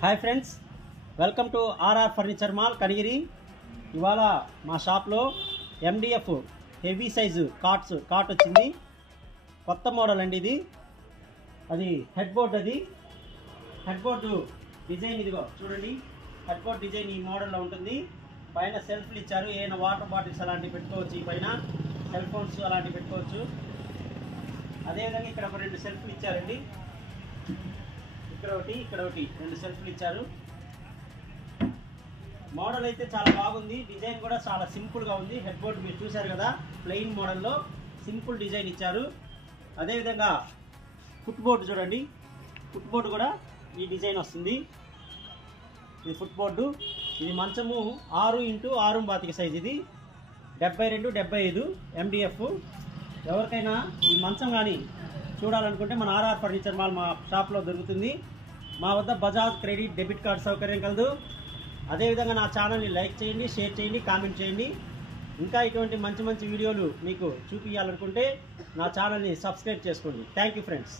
Hi friends, welcome to RR furniture mall Kanigiri. ఇవాళ మా షాప్లో ఎండిఎఫ్ హెవీ సైజు కాట్ వచ్చింది. కొత్త మోడల్ అండి ఇది. అది head board. Head board design ఇదిగో చూడండి. హెడ్ బోర్డ్ డిజైన్ ఈ మోడల్లో ఉంటుంది. పైన సెల్ఫ్లు ఇచ్చారు. ఏమైనా వాటర్ బాటిల్స్ అలాంటివి పెట్టుకోవచ్చు. ఈ పైన సెల్ ఫోన్స్ అలాంటివి పెట్టుకోవచ్చు. అదేవిధంగా ఇక్కడ ఒక 2 సెల్ఫ్లు ఇచ్చారండి. ఇక్కడ ఒకటి 2 సెల్ఫ్లు ఇచ్చారు. మోడల్ అయితే చాలా బాగుంది. డిజైన్ కూడా చాలా సింపుల్గా ఉంది. హెడ్ బోర్డు మీరు చూశారు కదా, ప్లెయిన్ మోడల్లో సింపుల్ డిజైన్ ఇచ్చారు. అదేవిధంగా ఫుట్ బోర్డు చూడండి. ఫుట్ బోర్డు కూడా ఈ డిజైన్ వస్తుంది. ఇది ఫుట్ బోర్డు. ఇది మంచము 6x6 సైజ్. ఇది 72-75 MDF. ఎవరికైనా ఈ మంచం కానీ చూడాలనుకుంటే మన ఆర్ఆర్ ఫర్నిచర్ మాల్ మా షాప్లో దొరుకుతుంది. మా వద్ద బజాజ్ క్రెడిట్ డెబిట్ కార్డ్ సౌకర్యం కలదు. అదేవిధంగా నా ఛానల్ని లైక్ చేయండి, షేర్ చేయండి, కామెంట్ చేయండి. ఇంకా ఇటువంటి మంచి వీడియోలు మీకు చూపించాలనుకుంటే నా ఛానల్ని సబ్స్క్రైబ్ చేసుకోండి. Thank you friends.